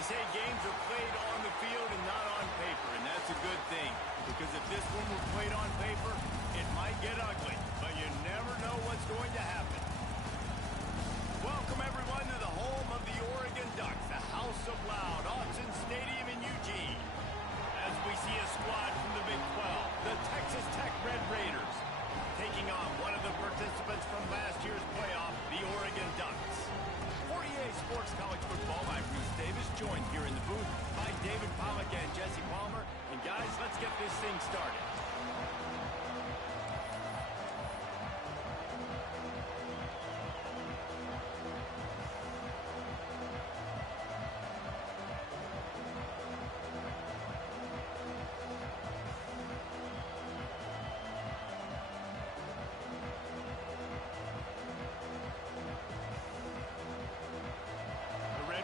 They say games are played on the field and not on paper, and that's a good thing. Because if this one were played on paper, it might get ugly. But you never know what's going to happen. Welcome, everyone, to the home of the Oregon Ducks, the House of Loud, Autzen Stadium in Eugene. As we see a squad from the Big 12, the Texas Tech Red Raiders, taking on one of the participants from last year's playoff, the Oregon Ducks. For EA Sports College Football, I'm Bruce Davis, joined here in the booth by David Pollack and Jesse Palmer. And guys, let's get this thing started.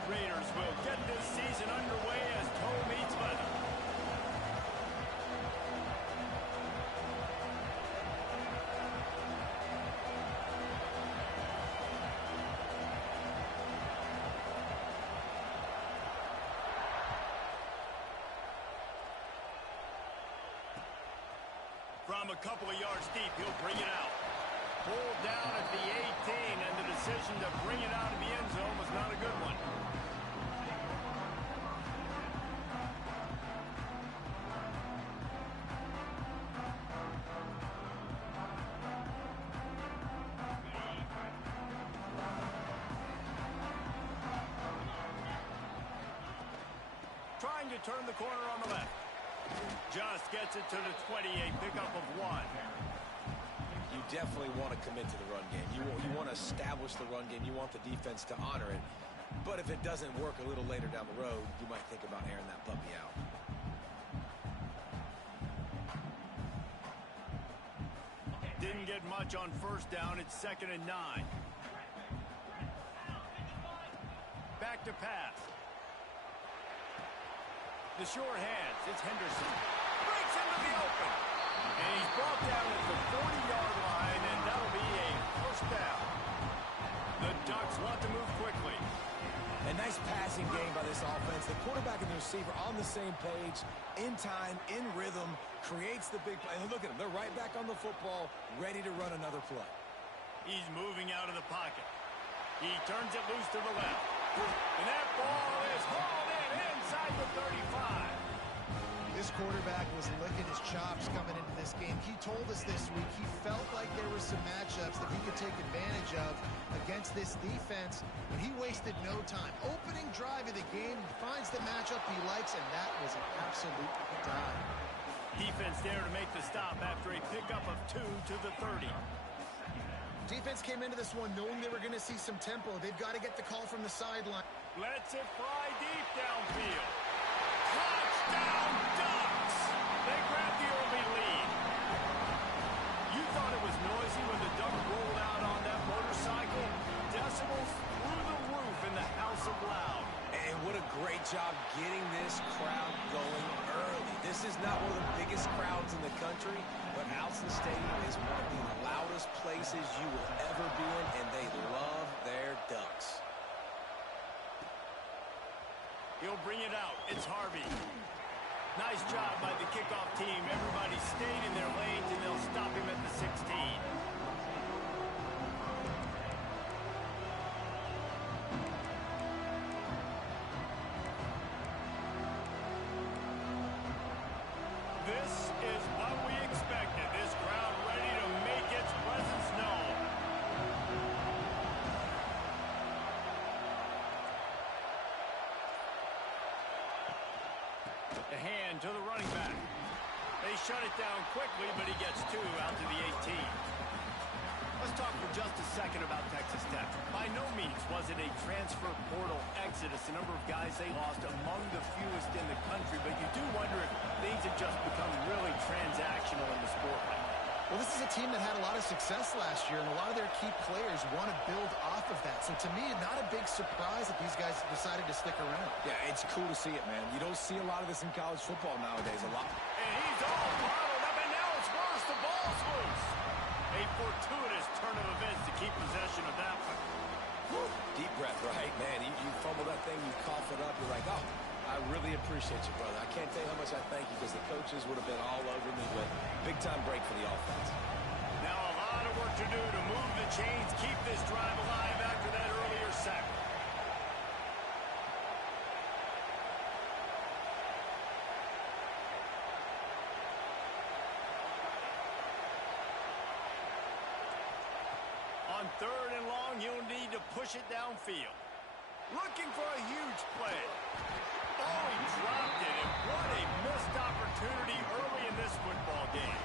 Raiders will get this season underway as toe meets leather. From a couple of yards deep, he'll bring it out. Pulled down at the 18, and the decision to bring it out of the end zone was not a good one. Trying to turn the corner on the left. Just gets it to the 20, a pickup of 1. You definitely want to commit to the run game. You want to establish the run game. You want the defense to honor it. But if it doesn't work a little later down the road, you might think about airing that puppy out. Didn't get much on first down. It's 2nd and 9. Back to pass. The sure hands. It's Henderson. Breaks into the open. And he's brought down at the 40-yard line, and that'll be a first down. The Ducks want to move quickly. A nice passing game by this offense. The quarterback and the receiver on the same page, in time, in rhythm, creates the big play. And look at them. They're right back on the football, ready to run another play. He's moving out of the pocket. He turns it loose to the left. And that ball is hauled in inside the 35. This quarterback was licking his chops coming into this game. He told us this week he felt like there were some matchups that he could take advantage of against this defense, and he wasted no time. Opening drive of the game, he finds the matchup he likes, and that was an absolute dive. Defense there to make the stop after a pickup of 2 to the 30. Defense came into this one knowing they were going to see some tempo. They've got to get the call from the sideline. Lets it fly deep downfield. Touchdown, Ducks! They grab the early lead. You thought it was noisy when the Ducks rolled out on that motorcycle? Decibels through the roof in the House of Loud. And what a great job getting this crowd going early. This is not one of the biggest crowds in the country, but Autzen Stadium is one of the loudest places you will ever be in, and they love their Ducks. He'll bring it out. It's Harvey. Nice job by the kickoff team. Everybody stayed in their lanes, and they'll stop him at the 16. This is what we expected. This crowd ready to make its presence known. The hand to the running back. They shut it down quickly, but he gets 2 out to the 18. Let's talk for just a second about Texas Tech. By no means was it a transfer portal exodus. The number of guys they lost among the fewest in the country, but you do wonder if things have just become really transactional in the sport right now. Well, this is a team that had a lot of success last year, and a lot of their key players want to build off of that. So to me, not a big surprise that these guys decided to stick around. Yeah, it's cool to see it, man. You don't see a lot of this in college football nowadays. A lot. And he's all bottled up, and now it's worse. The ball's loose. A fortuitous turn of events to keep possession of that one. Whew. Deep breath, right? Man, you fumble that thing, you cough it up, you're like, oh, appreciate you, brother. I can't tell you how much I thank you because the coaches would have been all over me, but big-time break for the offense. Now a lot of work to do to move the chains, keep this drive alive after that earlier sack. On 3rd and long, you'll need to push it downfield. Looking for a huge play. Oh, he dropped it, and what a missed opportunity early in this football game.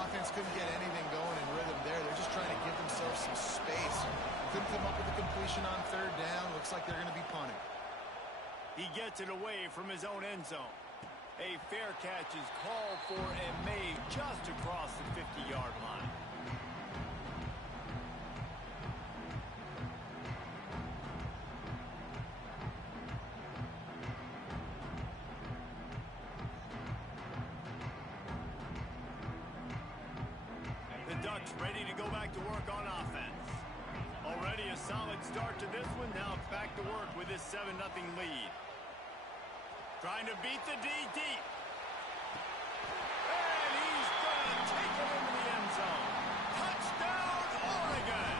Offense couldn't get anything going in rhythm there. They're just trying to give themselves some space. Couldn't come up with a completion on 3rd down. Looks like they're going to be punting. He gets it away from his own end zone. A fair catch is called for and made just across the 50-yard line. Ducks ready to go back to work on offense. Already a solid start to this one. Now back to work with this 7-0 lead. Trying to beat the D deep. And he's going to take it into the end zone. Touchdown, Oregon!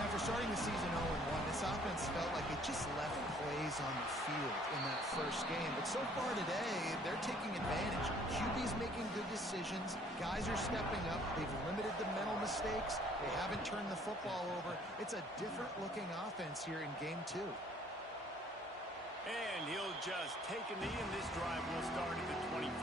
After starting the season 0-1, this offense felt like it just left plays on the field in that first game. But so far today, they're taking advantage. QB's making good decisions. Guys are stepping up. They've limited the mental mistakes. They haven't turned the football over. It's a different-looking offense here in Game 2. And he'll just take a knee, and this drive will start at the 25.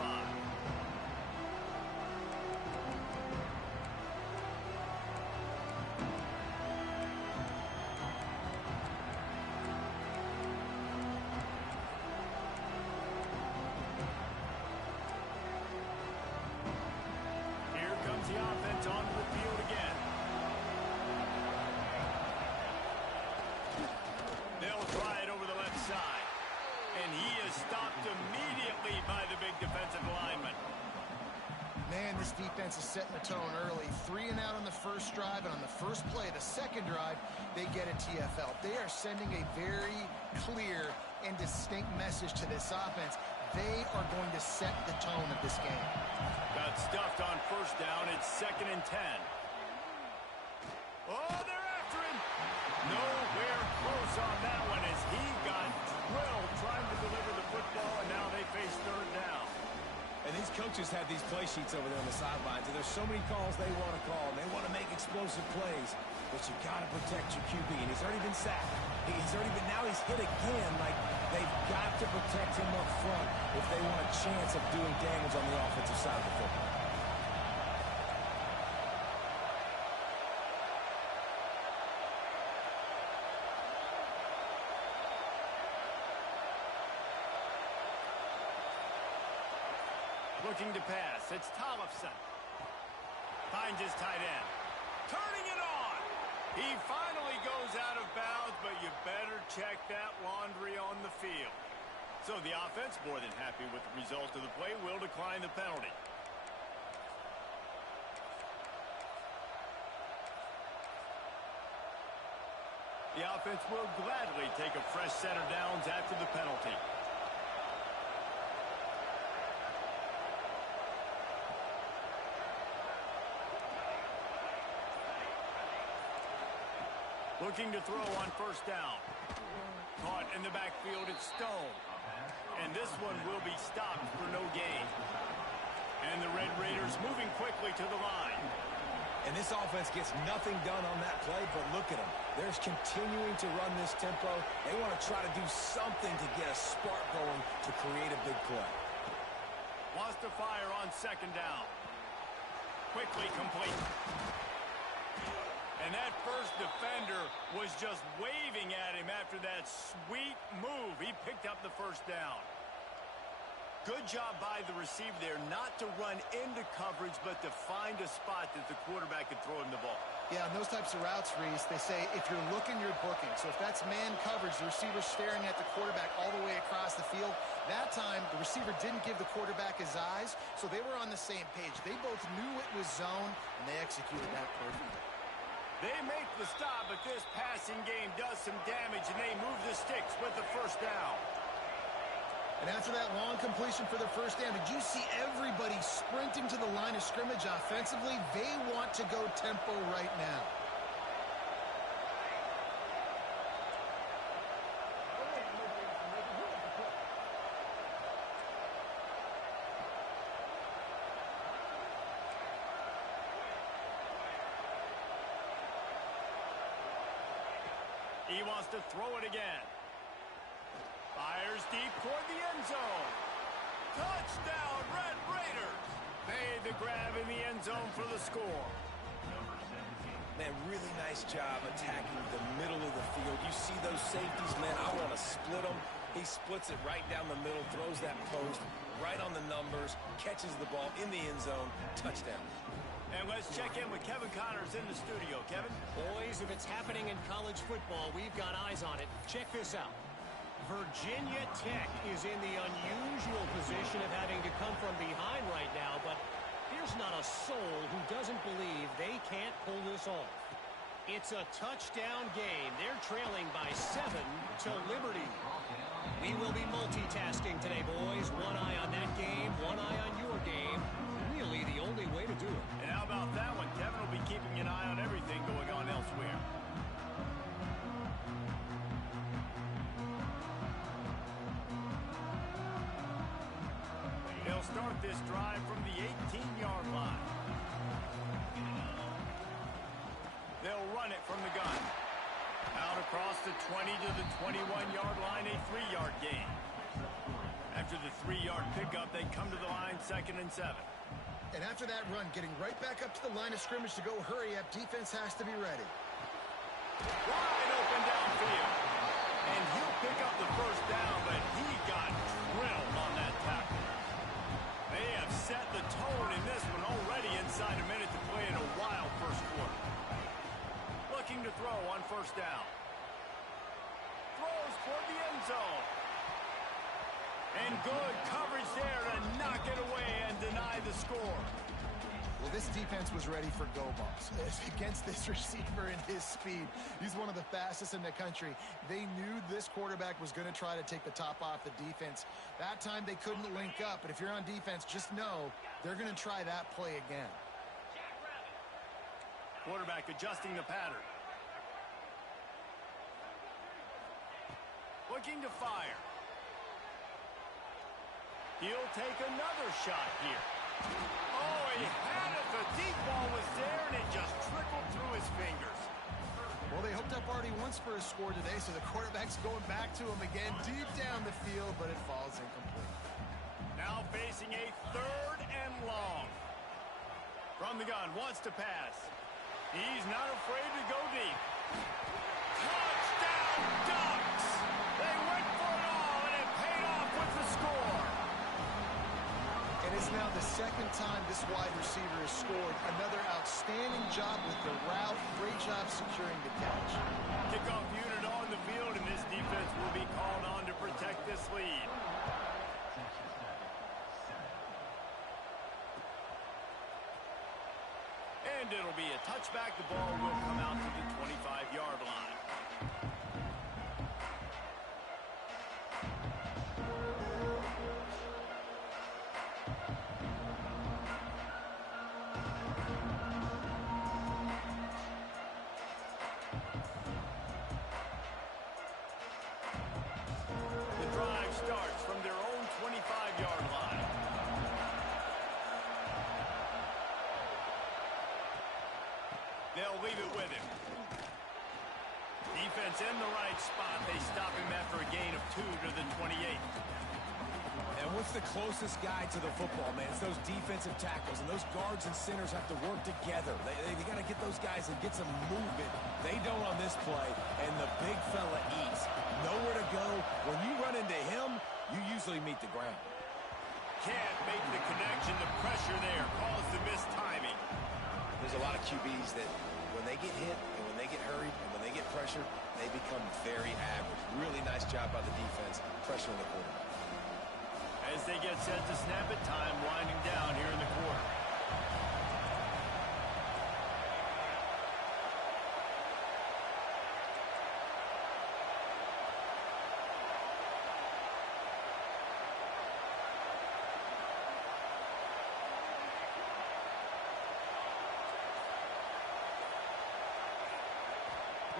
The offense onto the field again. They'll try it over the left side. And he is stopped immediately by the big defensive lineman. Man, this defense is setting the tone early. 3 and out on the first drive, and on the first play, the second drive, they get a TFL. They are sending a very clear and distinct message to this offense. They are going to set the tone of this game. Got stuffed on first down. It's 2nd and 10. Oh, they're after him. Nowhere close on that one as he got drilled trying to deliver the football, and now they face 3rd down. And these coaches have these play sheets over there on the sidelines, and there's so many calls they want to call. They want to make explosive plays, but you got to protect your QB, and he's already been sacked. Now he's hit again. Like, they've got to protect him up front if they want a chance of doing damage on the offensive side of the football. Looking to pass. It's Tollefson. Finds his tight end. Turning it on. He finally goes out of bounds, but you better check that laundry on the field. So the offense, more than happy with the result of the play, will decline the penalty. The offense will gladly take a fresh set of downs after the penalty. Looking to throw on first down. Caught in the backfield, it's Stone. And this one will be stopped for no gain. And the Red Raiders moving quickly to the line. And this offense gets nothing done on that play, but look at them. They're continuing to run this tempo. They want to try to do something to get a spark going to create a big play. Wants to fire on 2nd down. Quickly complete. And that first defender was just waving at him after that sweet move. He picked up the first down. Good job by the receiver there not to run into coverage, but to find a spot that the quarterback could throw him the ball. Yeah, on those types of routes, Reese, they say if you're looking, you're booking. So if that's man coverage, the receiver's staring at the quarterback all the way across the field. That time, the receiver didn't give the quarterback his eyes, so they were on the same page. They both knew it was zone, and they executed that perfectly. They make the stop, but this passing game does some damage, and they move the sticks with the first down. And after that long completion for the first down, did you see everybody sprinting to the line of scrimmage offensively? They want to go tempo right now. He wants to throw it again. Fires deep toward the end zone. Touchdown, Red Raiders. Made the grab in the end zone for the score. Man, really nice job attacking the middle of the field. You see those safeties, man, I want to split them. He splits it right down the middle, throws that post right on the numbers, catches the ball in the end zone, touchdown. And let's check in with Kevin Connors in the studio. Kevin? Boys, if it's happening in college football, we've got eyes on it. Check this out. Virginia Tech is in the unusual position of having to come from behind right now, but there's not a soul who doesn't believe they can't pull this off. It's a touchdown game. They're trailing by 7 to Liberty. We will be multitasking today, boys. One eye on that game, one eye on your game. Really the only way to do it. And how about that one? Kevin will be keeping an eye on everything going on elsewhere. They'll start this drive from the 18-yard line. They'll run it from the gun. Out across the 20 to the 21-yard line, a 3-yard gain. After the 3-yard pickup, they come to the line 2nd and 7. And after that run, getting right back up to the line of scrimmage to go hurry up, defense has to be ready. Wide open downfield. And he'll pick up the first down, but he got drilled on that tackle. They have set the tone in this one already inside a minute to play in a wild first quarter. Looking to throw on first down. Throws toward the end zone. And good coverage there to knock it away and deny the score. Well, this defense was ready for go balls against this receiver and his speed. He's one of the fastest in the country. They knew this quarterback was going to try to take the top off the defense. That time they couldn't link up, but if you're on defense, just know they're going to try that play again. Quarterback adjusting the pattern. Looking to fire. He'll take another shot here. Oh, he had it. The deep ball was there, and it just trickled through his fingers. Well, they hooked up already once for a score today, so the quarterback's going back to him again deep down the field, but it falls incomplete. Now facing a 3rd and long. From the gun, wants to pass. He's not afraid to go deep. Touchdown, Ducks! They went for it all, and it paid off with the score. And it's now the 2nd time this wide receiver has scored. Another outstanding job with the route. Great job securing the catch. Kickoff unit on the field, and this defense will be called on to protect this lead. And it'll be a touchback. The ball will come out to the 25-yard line. Starts from their own 25-yard line. They'll leave it with him. Defense in the right spot. They stop him after a gain of 2 to the 28. And what's the closest guy to the football, man? It's those defensive tackles, and those guards and centers have to work together. They got to get those guys and get some movement. They don't on this play, and the big fella eats. Nowhere to go. When you run into him, you usually meet the ground. Can't make the connection. The pressure there caused the missed timing. There's a lot of QBs that when they get hit and when they get hurried and when they get pressured, they become very average. Really nice job by the defense pressuring the quarterback. As they get set to snap it, time winding down here in the quarter.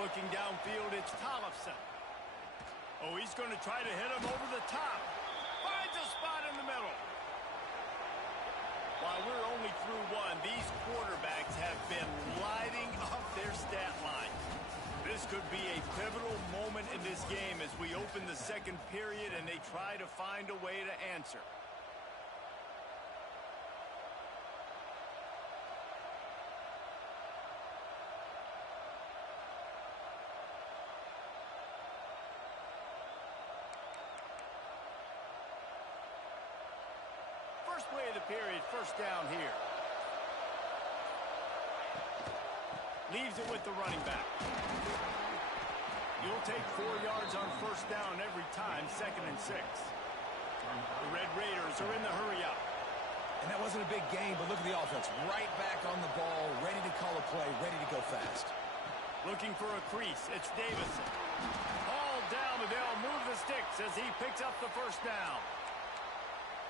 Looking downfield, it's Tollefson. Oh, he's going to try to hit him over the top. Finds a spot in the middle. While we're only through one, these quarterbacks have been lighting up their stat line. This could be a pivotal moment in this game as we open the second period and they try to find a way to answer. First play of the period, first down here. Leaves it with the running back. You'll take 4 yards on first down every time, 2nd and 6. The Red Raiders are in the hurry up. And that wasn't a big game, but look at the offense. Right back on the ball, ready to call a play, ready to go fast. Looking for a crease, it's Davison. All down, but they'll move the sticks as he picks up the first down.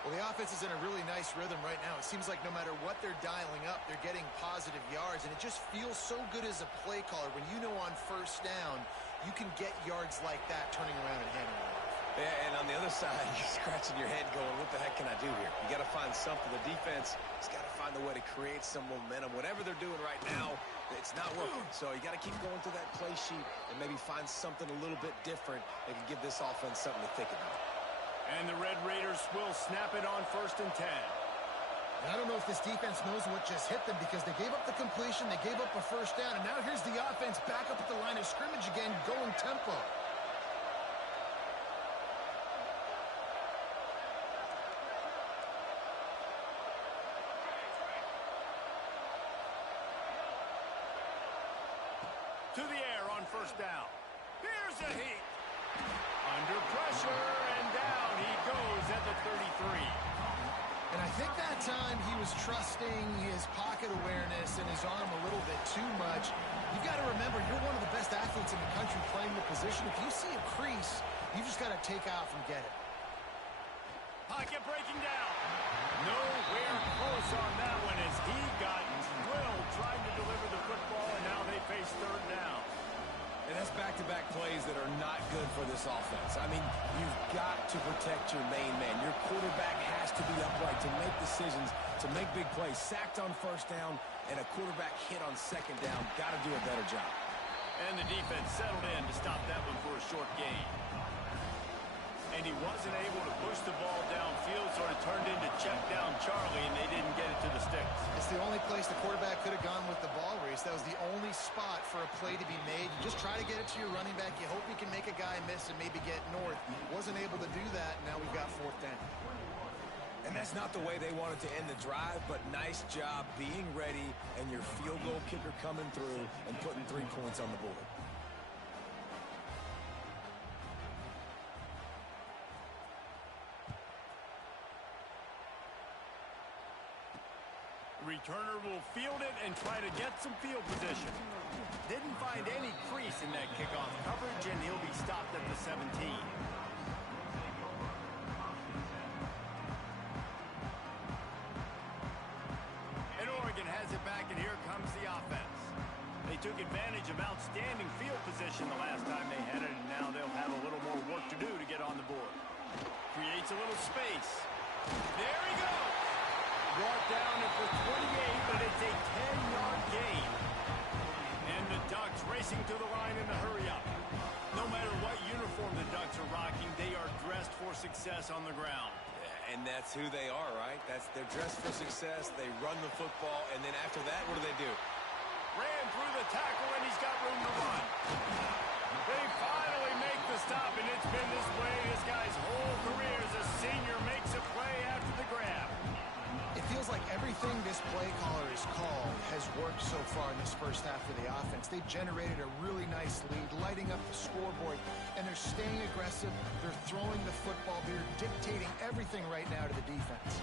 Well, the offense is in a really nice rhythm right now. It seems like no matter what they're dialing up, they're getting positive yards, and it just feels so good as a play caller when you know on first down you can get yards like that turning around and handing it off. Yeah, and on the other side, you're scratching your head going, what the heck can I do here? You got to find something. The defense has got to find a way to create some momentum. Whatever they're doing right now, it's not working. So you got to keep going through that play sheet and maybe find something a little bit different that can give this offense something to think about. And the Red Raiders will snap it on 1st and 10. And I don't know if this defense knows what just hit them because they gave up the completion, they gave up a first down, and now here's the offense back up at the line of scrimmage again, going tempo. To the air on first down. Here's a heat. Under pressure, and down he goes at the 33. And I think that time he was trusting his pocket awareness and his arm a little bit too much. You've got to remember, you're one of the best athletes in the country playing the position. If you see a crease, you've just got to take off and get it. Pocket breaking down. Nowhere close on that one as he got drilled trying to deliver the football, and now they face 3rd down. And that's back-to-back plays that are not good for this offense. I mean, you've got to protect your main man. Your quarterback has to be upright to make decisions, to make big plays. Sacked on first down and a quarterback hit on 2nd down. Got to do a better job. And the defense settled in to stop that one for a short gain. And he wasn't able to push the ball downfield, so it turned into check down Charlie, and they didn't get it to the sticks. It's the only place the quarterback could have gone with the ball race. That was the only spot for a play to be made. You just try to get it to your running back. You hope you can make a guy miss and maybe get north. Wasn't able to do that, and now we've got 4th down. And that's not the way they wanted to end the drive, but nice job being ready and your field goal kicker coming through and putting 3 points on the board. Returner will field it and try to get some field position. Didn't find any crease in that kickoff coverage, and he'll be stopped at the 17. And Oregon has it back, and here comes the offense. They took advantage of outstanding field position the last time they had it, and now they'll have a little more work to do to get on the board. Creates a little space. There he goes. Brought down at the 28, but it's a 10-yard gain. And the Ducks racing to the line in the hurry-up. No matter what uniform the Ducks are rocking, they are dressed for success on the ground. Yeah, and that's who they are, right? They're dressed for success. They run the football, and then after that, what do? Ran through the tackle, and he's got room to run. They finally make the stop, and it's been this way this guy's whole career as a senior makes a play after the grab. It feels like everything this play caller has called has worked so far in this first half of the offense. They've generated a really nice lead, lighting up the scoreboard, and they're staying aggressive. They're throwing the football. They're dictating everything right now to the defense.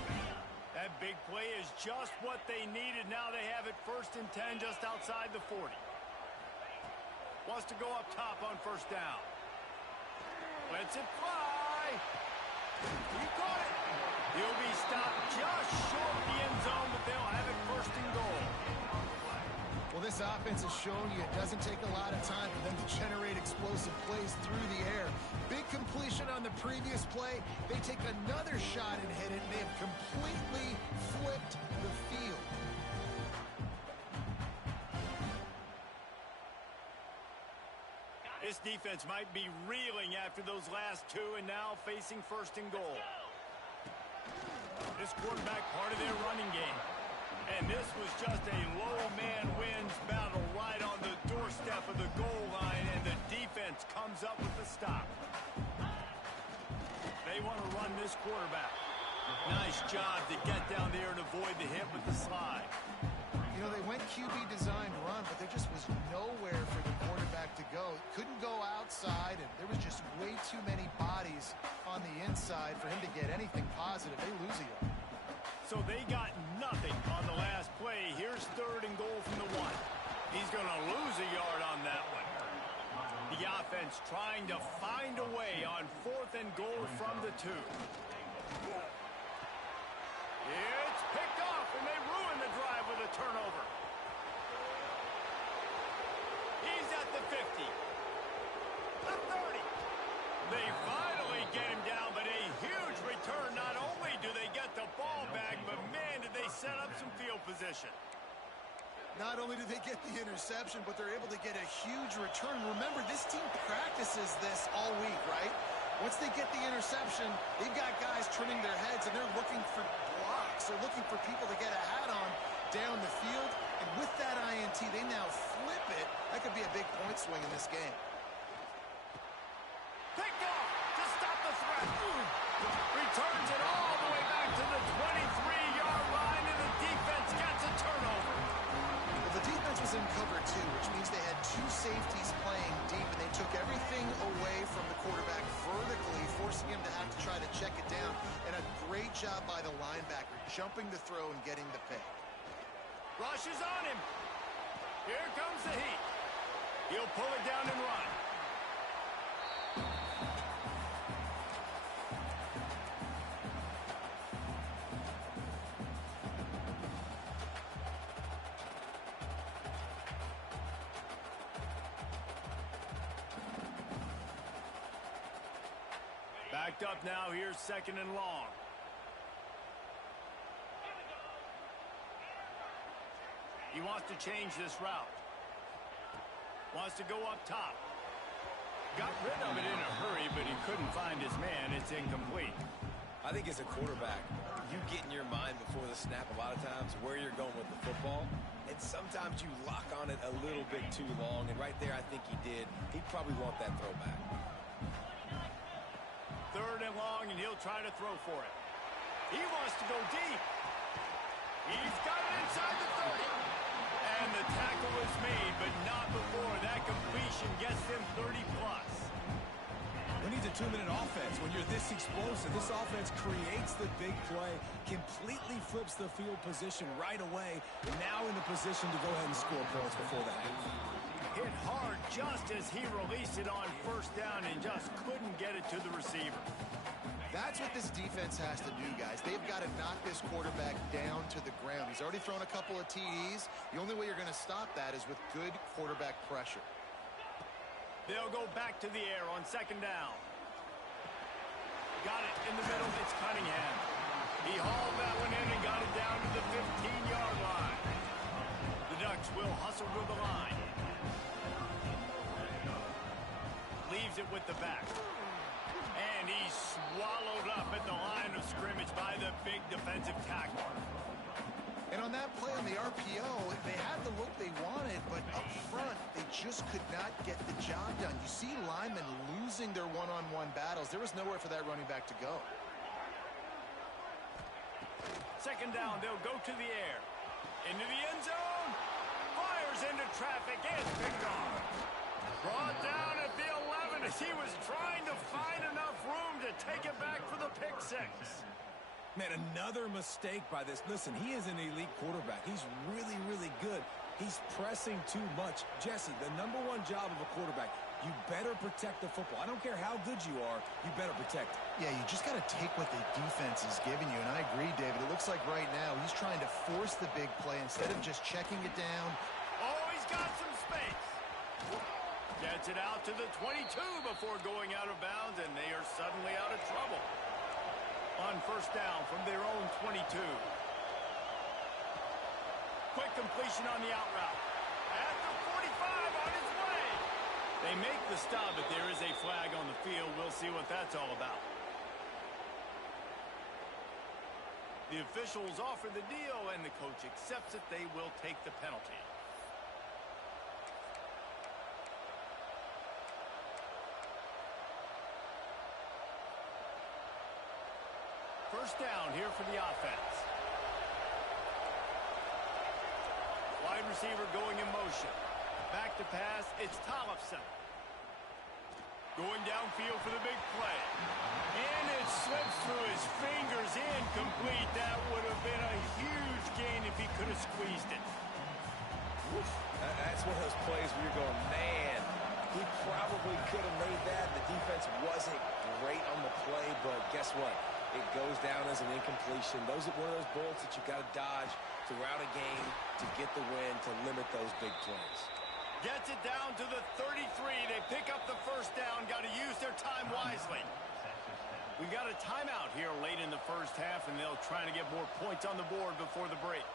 That big play is just what they needed. Now they have it 1st and 10 just outside the 40. Wants to go up top on first down. Lets it fly. He caught it. He'll be stopped just short of the end zone, but they'll have it 1st and goal. Well, this offense has shown you it doesn't take a lot of time for them to generate explosive plays through the air. Big completion on the previous play. They take another shot and hit it, and they have completely flipped the field. This defense might be reeling after those last two and now facing first and goal. This quarterback part of their running game. And this was just a low man wins battle right on the doorstep of the goal line, and the defense comes up with the stop. They want to run this quarterback. Nice job to get down there and avoid the hit with the slide. You know, they went QB design run, but there just was nowhere for the quarterback to go. Couldn't go outside, and there was just way too many bodies on the inside for him to get anything positive. They lose a yard. So they got nothing on the last play. Here's third and goal from the 1. He's going to lose a yard on that one. The offense trying to find a way on fourth and goal from the 2. It's picked off, and they ruin the drive with a turnover. He's at the 50. The 30. They finally get him down, but a huge return. Not only do they get the ball back, but man, did they set up some field position. Not only do they get the interception, but they're able to get a huge return. Remember, this team practices this all week, right? Once they get the interception, they've got guys turning their heads, and they're looking for blocks. They're looking for people to get a hat on down the field. And with that INT, they now flip it. That could be a big point swing in this game. Picked off to stop the threat. Returns it all the way back to the 23-yard line, and the defense gets a turnover. Well, the defense was in cover 2, which means they had 2 safeties playing deep, and they took everything away from the quarterback vertically, forcing him to have to try to check it down. And a great job by the linebacker, jumping the throw and getting the pick. Rush is on him. Here comes the heat. He'll pull it down and run. Backed up now. Here's second and long. He wants to change this route. Wants to go up top. Got rid of it in a hurry, but he couldn't find his man. It's incomplete. I think as a quarterback, you get in your mind before the snap a lot of times where you're going with the football, and sometimes you lock on it a little bit too long, and right there I think he did. He'd probably want that throwback. Third and long, and he'll try to throw for it. He wants to go deep. He's got it inside the 30. And the tackle was made, but not before that completion gets them 30-plus. When he's a 2-minute offense, when you're this explosive, this offense creates the big play, completely flips the field position right away, and now in the position to go ahead and score points before that. Hit hard just as he released it on first down and just couldn't get it to the receiver. That's what this defense has to do, guys. They've got to knock this quarterback down to the ground. He's already thrown a couple of TDs. The only way you're going to stop that is with good quarterback pressure. They'll go back to the air on second down. Got it in the middle. It's Cunningham. He hauled that one in and got it down to the 15-yard line. The Ducks will hustle to the line. Leaves it with the back. And he's swallowed up at the line of scrimmage by the big defensive tackle. And on that play on the RPO, they had the look they wanted, but up front, they just could not get the job done. You see linemen losing their one-on-one battles. There was nowhere for that running back to go. Second down, they'll go to the air. Into the end zone. Fires into traffic. It's picked off. Brought down at the 11 as he was trying to find enough room to take it back for the pick six. Man, another mistake by this. Listen, he is an elite quarterback. He's really, really good. He's pressing too much. Jesse, the number one job of a quarterback, you better protect the football. I don't care how good you are, you better protect it. Yeah, you just got to take what the defense is giving you, and I agree, David. It looks like right now he's trying to force the big play instead of just checking it down. Oh, he's got some space. Gets it out to the 22 before going out of bounds, and they are suddenly out of trouble. On first down from their own 22. Quick completion on the out route. At the 45 on his way. They make the stop, but there is a flag on the field. We'll see what that's all about. The officials offer the deal, and the coach accepts it. They will take the penalty. First down here for the offense. Wide receiver going in motion. Back to pass, it's Tollefson. Going downfield for the big play. And it slips through his fingers, incomplete. That would have been a huge gain if he could have squeezed it. That's one of those plays where you're going, man, he probably could have made that. The defense wasn't great on the play, but guess what? It goes down as an incompletion. Those are one of those bullets that you got to dodge throughout a game to get the win, to limit those big plays. Gets it down to the 33. They pick up the first down. Got to use their time wisely. We got a timeout here late in the first half, and they'll try to get more points on the board before the break.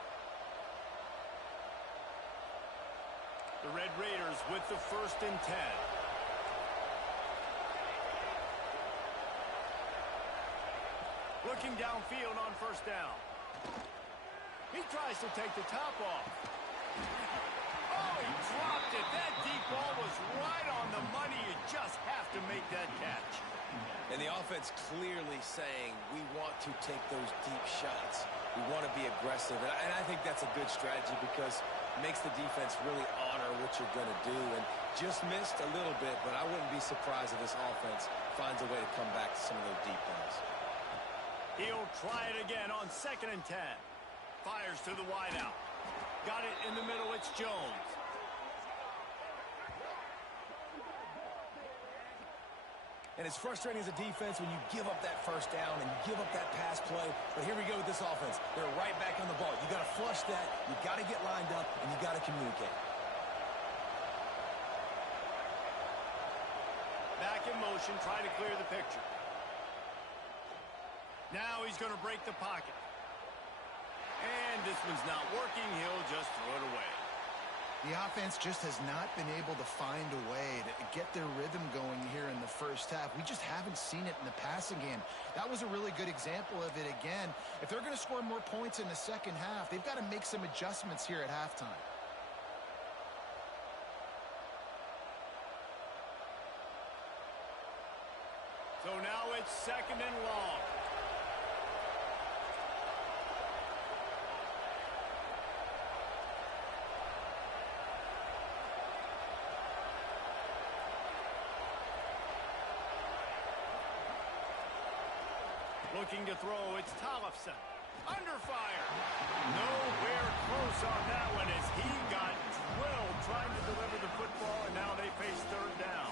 The Red Raiders with the 1st and 10. Looking downfield on first down. He tries to take the top off. Oh, he dropped it. That deep ball was right on the money. You just have to make that catch. And the offense clearly saying, we want to take those deep shots. We want to be aggressive. And I think that's a good strategy because it makes the defense really honor what you're going to do. And just missed a little bit, but I wouldn't be surprised if this offense finds a way to come back to some of those deep balls. He'll try it again on 2nd and 10. Fires to the wideout. Got it in the middle. It's Jones. And it's frustrating as a defense when you give up that first down and give up that pass play. But here we go with this offense. They're right back on the ball. You got to flush that. You got to get lined up, and you got to communicate. Back in motion, trying to clear the picture. Now he's going to break the pocket. And this one's not working. He'll just throw it away. The offense just has not been able to find a way to get their rhythm going here in the first half. We just haven't seen it in the passing game. That was a really good example of it again. If they're going to score more points in the second half, they've got to make some adjustments here at halftime. So now it's 2nd and long. Looking to throw, it's Tollefson. Under fire. Nowhere close on that one as he got drilled trying to deliver the football, and now they face 3rd down.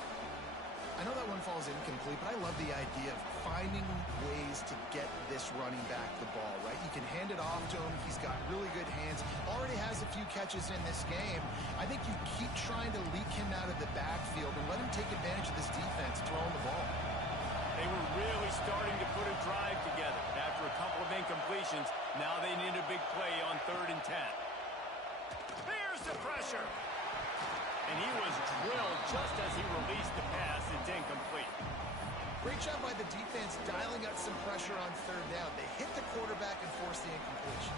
I know that one falls incomplete, but I love the idea of finding ways to get this running back the ball, right? You can hand it off to him. He's got really good hands. Already has a few catches in this game. I think you keep trying to leak him out of the backfield and let him take advantage of this defense throwing the ball. They were really starting to put a drive together. After a couple of incompletions, now they need a big play on 3rd and 10. There's the pressure. And he was drilled just as he released the pass. It's incomplete. Great job by the defense dialing up some pressure on 3rd down. They hit the quarterback and forced the incompletion.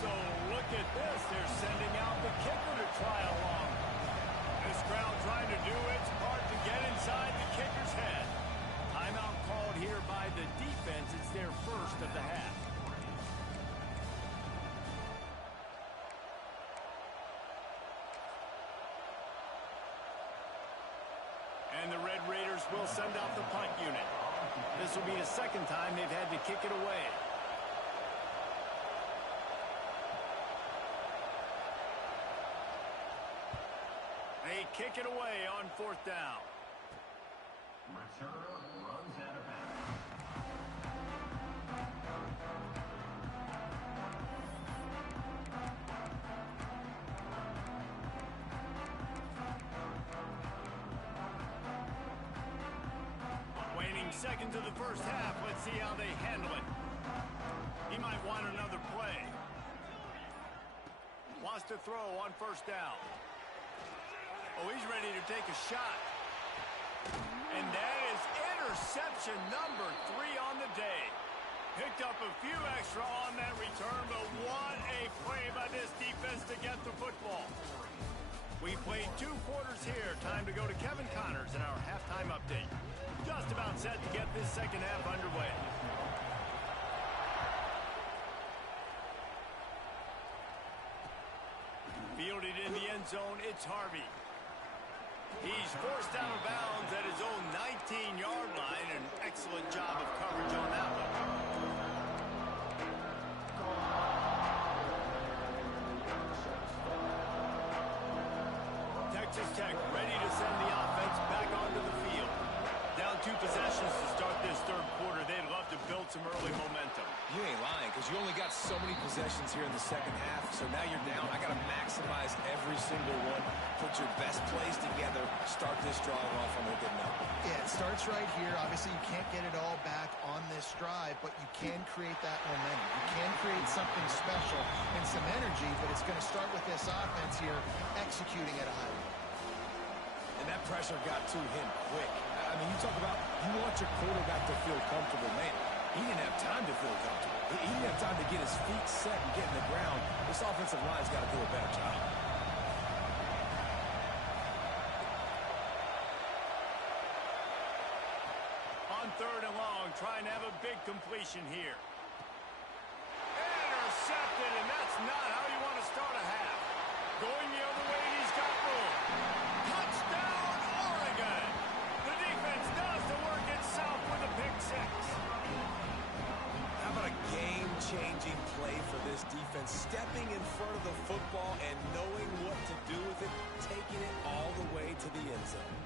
So look at this. They're sending out the kicker to try along. This crowd trying to do its part to get inside the kicker's head. Timeout called here by the defense. It's their first of the half. And the Red Raiders will send out the punt unit. This will be the 2nd time they've had to kick it away. They kick it away on 4th down. Returner runs out of bounds. seconds of the first half. Let's see how they handle it. He might want another play. Wants to throw on first down. Oh, he's ready to take a shot. And that is interception number 3 on the day. Picked up a few extra on that return, but what a play by this defense to get the football. We played 2 quarters here. Time to go to Kevin Connors in our halftime update. Just about set to get this second half underway. Fielded in the end zone, it's Harvey. He's forced out of bounds at his own 19-yard line. An excellent job of coverage on that one. Texas Tech ready to send the offense back onto the field. Down 2 possessions to start this third quarter. They'd love to build some early momentum. You ain't lying, because you only got so many possessions here in the second half, so now you're down. I got to maximize every single one. Put your best plays together. Start this drive off on a good note. Yeah, it starts right here. Obviously, you can't get it all back on this drive, but you can create that momentum. You can create something special and some energy, but it's going to start with this offense here executing at a high level. And that pressure got to him quick. I mean, you talk about you want your quarterback to feel comfortable. Man, he didn't have time to feel comfortable. He didn't have time to get his feet set and get in the ground. This offensive line's got to do a better job. On third and long, trying to have a big completion here. Intercepted, and that's not how you want to start a half. Going the other way, he's got room. Touchdown, Oregon! The defense does the work itself with a pick 6. How about a game-changing play for this defense? Stepping in front of the football and knowing what to do with it, taking it all the way to the end zone.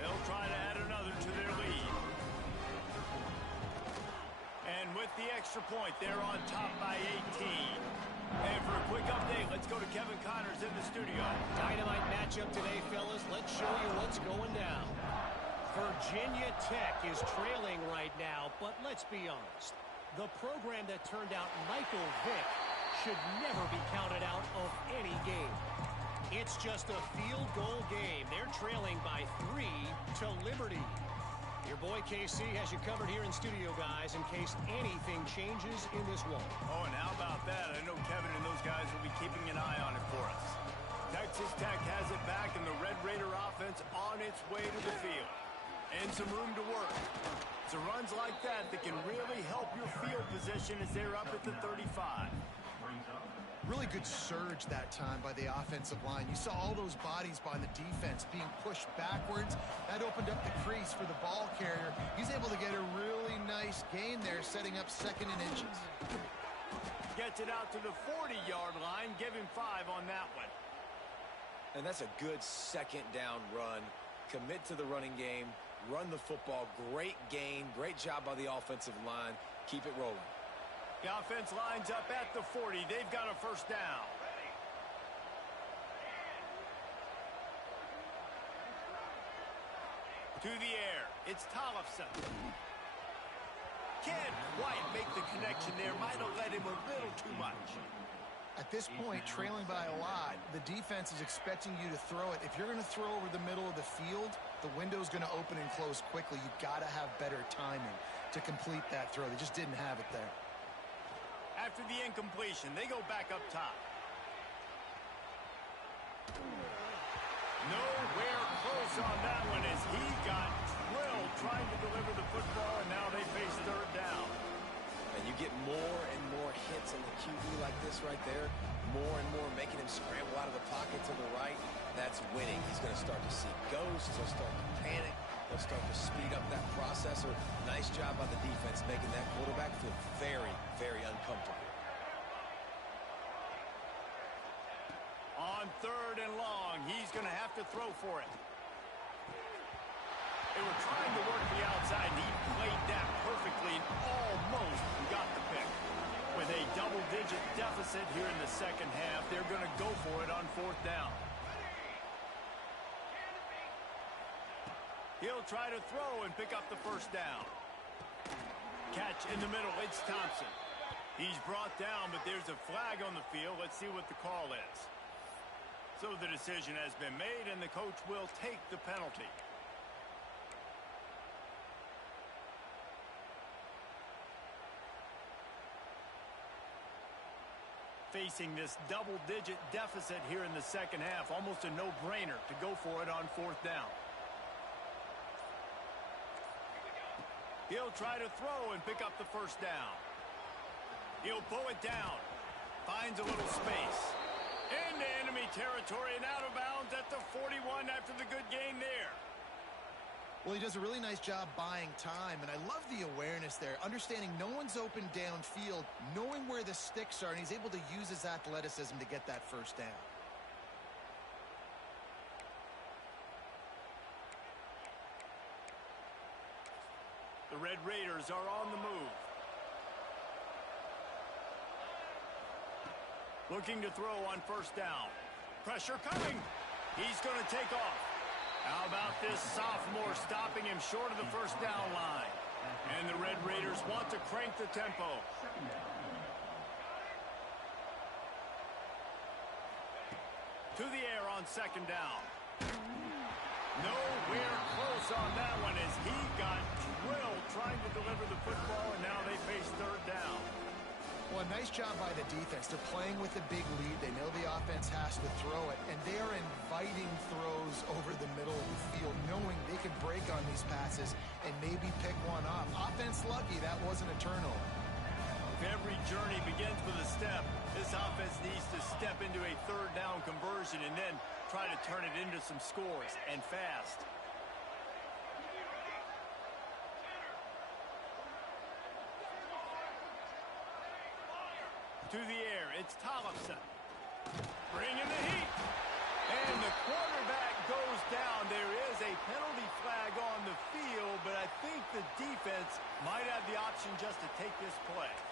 They'll try to add another to their lead. And with the extra point, they're on top by 18. And for a quick update, let's go to Kevin Connors in the studio. Dynamite matchup today, fellas. Let's show you what's going down. Virginia Tech is trailing right now, but let's be honest. The program that turned out Michael Vick should never be counted out of any game. It's just a field goal game. They're trailing by 3 to Liberty. Your boy KC has you covered here in studio, guys, in case anything changes in this one. Oh, and how about that? I know Kevin and those guys will be keeping an eye on it for us. Texas Tech has it back, and the Red Raider offense on its way to the field. And some room to work. It's runs like that that can really help your field position as they're up at the 35. Really good surge that time by the offensive line. You saw all those bodies by the defense being pushed backwards. That opened up the crease for the ball carrier. He's able to get a really nice gain there, setting up 2nd and inches. Gets it out to the 40-yard line. Give him 5 on that one. And that's a good second down run. Commit to the running game. Run the football. Great gain. Great job by the offensive line. Keep it rolling. The offense lines up at the 40. They've got a first down. To the air. It's Tollefson. Can't quite make the connection there. Might have led him a little too much. At this point, trailing by a lot, the defense is expecting you to throw it. If you're going to throw over the middle of the field, the window's going to open and close quickly. You've got to have better timing to complete that throw. They just didn't have it there. After the incompletion, they go back up top. Nowhere close on that one as he got drilled trying to deliver the football, and now they face third down. And you get more and more hits on the QB like this right there, more and more making him scramble out of the pocket to the right. That's winning. He's going to start to see ghosts. He'll start to panic. He'll start to speed up that processor. Nice job by the defense making that quarterback feel very, very uncomfortable. On third and long, he's going to have to throw for it. They were trying to work the outside. He played that perfectly and almost got the pick. With a double-digit deficit here in the second half, they're going to go for it on 4th down. He'll try to throw and pick up the first down. Catch in the middle. It's Thompson. He's brought down, but there's a flag on the field. Let's see what the call is. So the decision has been made, and the coach will take the penalty. Facing this double-digit deficit here in the second half, almost a no-brainer to go for it on fourth down. He'll try to throw and pick up the first down. He'll pull it down. Finds a little space. Into enemy territory and out of bounds at the 41 after the good gain there. Well, he does a really nice job buying time, and I love the awareness there, understanding no one's open downfield, knowing where the sticks are, and he's able to use his athleticism to get that first down. The Red Raiders are on the move. Looking to throw on first down. Pressure coming. He's going to take off. How about this sophomore stopping him short of the first down line? And the Red Raiders want to crank the tempo. To the air on second down. Nowhere close on that one as he got drilled trying to deliver the football, and now they face third down. Well, a nice job by the defense. They're playing with a big lead. They know the offense has to throw it, and they are inviting throws over the middle of the field, knowing they can break on these passes and maybe pick one off. Offense lucky that wasn't a turnover. If every journey begins with a step, this offense needs to step into a third down conversion and then try to turn it into some scores, and fast. To the air, it's Tollefson. Bringing the heat. And the quarterback goes down. There is a penalty flag on the field, but I think the defense might have the option just to take this play.